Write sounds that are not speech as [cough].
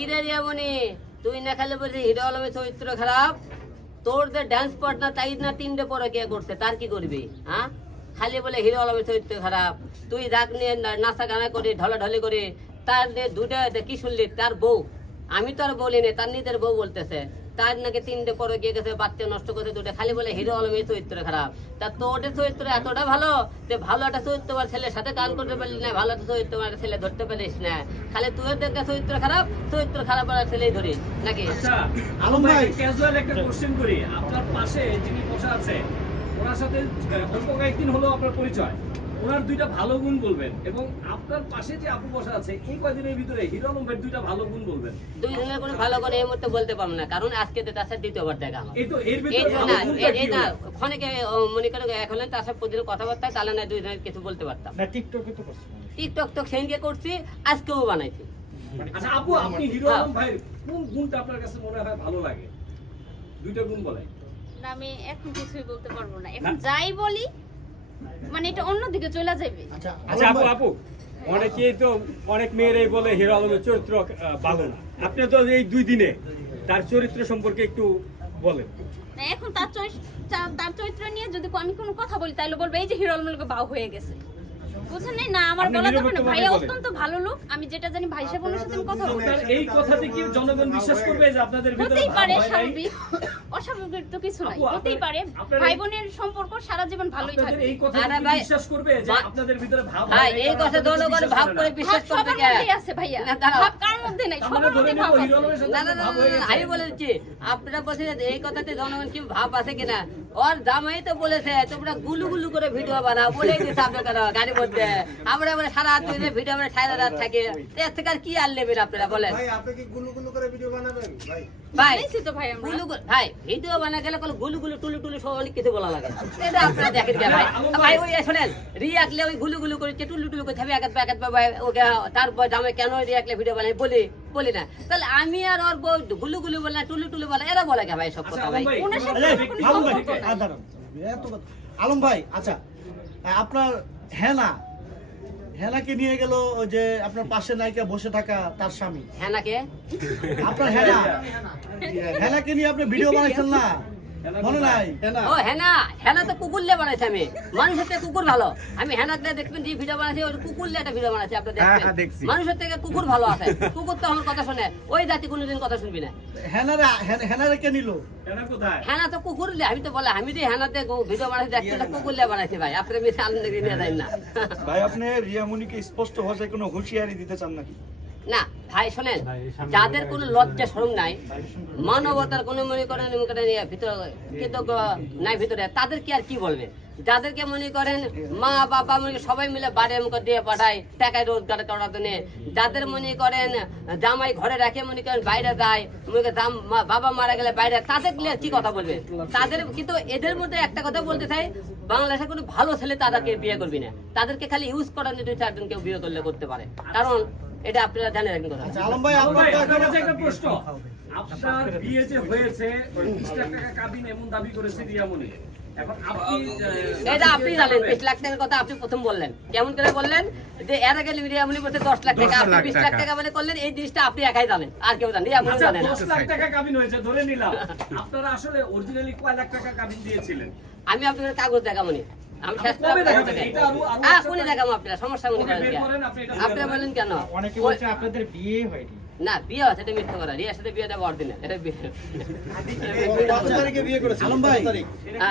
কি রে তুই না খালি বলছিস হিরো আলমের চরিত্র খারাপ। তোর যে ড্যান্স পার্টনার তাই না তিনটে পরে কে করছে, তার কি করবি হ্যাঁ খালি বলে হিরো আলমের চরিত্র খারাপ। তুই রাগ নিয়ে নাচা গানা করে, ঢলাঢলি করে, তার দুটা কি শুনলি? তার বউ। আমি তো আর বলিনি, তার নিজের বউ বলতেছে। তার নাকি তিনটে পরে গিয়ে গেছে বাচ্চা নষ্ট করতে দুটো খালি বলে হিরো আলমের চরিত্র খারাপ। তা তোর চরিত্র এতটা ভালো যে ভালো একটা চরিত্রবার ছেলের সাথে কাজ করতে পারলি না ভালো একটা চরিত্রবার ছেলে ধরতে পারিস না। খালি তুই দেখে চরিত্র খারাপ চরিত্র খারাপ আর ছেলেই ধরিস নাকি? আচ্ছা আলম। ভাই ক্যাজুয়াল একটা কোশ্চেন করি। আপনার পাশে যিনি বসে আছে ওনার সাথে অল্প কয়েকদিন হলো আপনার পরিচয়। ওনার দুইটা ভালো গুণ বলবেন এবং আপনার পাশে যে আপু বসে আছে এই কয়দিনের ভিতরে হিরো আলম ভাইয়ের দুইটা ভালো গুণ বলবেন? দুই জনের কোনো ভালো করে এই মুহূর্তে বলতে পারব না কারণ আজকে তো তার সাথে দ্বিতীয়বার দেখা আমার। এই তো এর ভিতরে না এই- না? ক্ষণিকে মনে করে এক হলেন তার সাথে প্রতিদিন কথাবার্তা তাহলে না দুই জনের কিছু বলতে পারতাম। না টিকটকে তো করছে। টিকটক তো সেদিনকে করছি আজকেও বানাইছি। আচ্ছা আপু আপনি হিরো হ্যাঁ। আলম ভাইয়ের কোন গুণটা আপনার কাছে মনে হয় ভালো লাগে? দুইটা গুণ বলে না, আমি এখন কিছুই বলতে পারব না। এখন যাই বলি মানে এটা অন্যদিকে চলে যাবে। আচ্ছা আচ্ছা আপু আপু অনেকেই তো অনেক মেয়েরাই বলে হিরো আলমের চরিত্র ভালো না। আপনি তো এই দুই দিনে তার চরিত্র সম্পর্কে একটু বলেন। এখন তার চরিত্র তার চরিত্র নিয়ে যদি আমি কোনো কথা বলি তাহলে বলবে এই যে হিরো আলমের বাউ হয়ে গেছে। নাই? না আমার বলা যাবে না। ভাইয়া অত্যন্ত ভালো লোক। আমি যেটা জানি ভাই সাহেব ওনার সাথে আমি কথা এই কথাতে কি জনগণ বিশ্বাস করবে যে আপনাদের ভিতরে হতেই পারে স্বাভাবিক। অস্বাভাবিক তো কিছু নাই। হতেই পারে। ভাই বোনের সম্পর্ক সারা জীবন ভালোই থাকবে। এই কথা বিশ্বাস করবে যে আপনাদের ভিতরে ভাব ভাই এই কথা জনগণ ভাব করে বিশ্বাস ভাব করতে কে? মধ্যেই আছে ভাইয়া। না, ভাব কার মধ্যে নাই? সবার মধ্যে ভাব আছে। না না না। আমি বলেছি আপনারা বলছেন এই কথাতে জনগণ কি ভাব আছে কিনা? ওর জামাই তো বলেছে তোমরা গুলু গুলু করে ভিডিও বানাও বলে দিচ্ছে আপনারা গাড়ি মধ্যে। আমরা বলে সারা রাত ধরে ভিডিও আমরা সারা রাত থাকে। এর থেকে আর কি আর নেবেন আপনারা বলেন? ভাই আপনি কি গুলু গুলু করে ভিডিও বানাবেন? ভাই। ভাই তো ভাই আমরা। গুলু গুলু- ভাই ভিডিও বানা গেলে কোনো গুলু গুলু টুলু টুলু সব অনেক কিছু বলা লাগে এটা আপনারা দেখেন কে ভাই? ভাই ওই শোনেন রিয়াকলে ওই গুলু গুলু করে টুলু টুলু করে থাকবে একাত একাত ভাই ওকে তারপর জামাই কেন রিয়াকলে ভিডিও বানাই বলি বলি না। তাহলে আমি আর ওর বউ গুলু গুলু বলে টুলু টুলু বলে এরা বলে কে ভাই সব আচ্ছা, কথা ভাই ভাই, ওনার সাথে এই, আমার কোনো আলম ভাই, সম্পর্ক নাই। আ, দাঁড়ান। এত কথা। আলম ভাই আচ্ছা আপনার হেনা হেনাকে নিয়ে গেল ওই যে আপনার পাশে নায়িকা বসে থাকা তার স্বামী। হেনাকে আপনার হেনা [laughs] হেনাকে নিয়ে আপনি ভিডিও বানাইছেন না? মনে নাই? ও হেনা। হেনা তো কুকুরলে বানাইছে আমি। মানুষের থেকে কুকুর ভালো। আমি হেনাতে দেখবেন যে ভিডিও বানাইছি ওই কুকুরলে একটা ভিডিও বানাইছি আপনি দেখবেন। মানুষের থেকে কুকুর ভালো আছে। কুকুর তো আমার কথা শুনে। ওই জাতি কোনোদিন কথা শুনবি না। হেনারে হেন- হেনারে কে নিল? হেনা তো কুকুর লে আমি তো বলে আমি তো হেনাতে ভিডিও বানাইছি দেখতে কুকুর লে বানাইছি ভাই। আপনি নিয়ে যায় না। ভাই আপনি রিয়ামণিকে স্পষ্ট ভাষায় কোনো হুঁশিয়ারি দিতে চান নাকি? না ভাই শোনেন যাদের কোনো লজ্জা শরম নাই মানবতার কোনো মনে করেন ভিতরে কৃতজ্ঞ নাই ভিতরে তাদের কি আর কি বলবে? যাদেরকে মনে করেন মা বাবা মনে সবাই মিলে বাড়ি মুখে দিয়ে পাঠায় টাকায় রোজগার করার জন্য। যাদের মনে করেন জামাই ঘরে রাখে মনে করেন বাইরে যায় মনে করেন বাবা মারা গেলে বাইরে তাদের কি কথা বলবে? তাদের কিন্তু এদের মধ্যে একটা কথা বলতে চাই বাংলাদেশে কোনো ভালো ছেলে তাদেরকে বিয়ে করবি না। তাদেরকে খালি ইউজ করার জন্য দুই চারজন কেউ বিয়ে করলে করতে পারে। কারণ এটা আপনারা জানেন রাখেন কথা আচ্ছা আলম ভাই আলম আপনার ভাই, আপনার কাছে একটা প্রশ্ন। আপনার বিয়ে যে হয়েছে বিশ লাখ টাকা কাবিন এমন দাবি করেছে রিয়ামণি। এখন আপনি এটা আপনি জানেন বিশ লাখ টাকার কথা আপনি প্রথম বললেন। কেমন করে বললেন? যে এর আগে রিয়ামনি বলতে দশ লাখ টাকা আপনি বিশ লাখ টাকা। মানে করলেন এই জিনিসটা আপনি একাই জানেন আর কেউ জানেন রিয়ামনি আচ্ছা জানেন না। দশ লাখ টাকা কাবিন হয়েছে ধরে নিলাম। আপনারা আসলে অরিজিনালি কয় লাখ টাকা কাবিন দিয়েছিলেন? আমি আপনাদের কাগজ দেখাবনি হ্যাঁ দেখাবো বের কি? করেন, আপনি বলেন। বলেন কেন? অনেকে আপনাদের বিয়ে হয়নি। না বিয়ে এটা মিথ্যা কথা রিয়ার সাথে বিয়েটা অরিজিনাল এটা বিয়ে কত তারিখে বিয়ে করেছেন? আলম ভাই। হ্যাঁ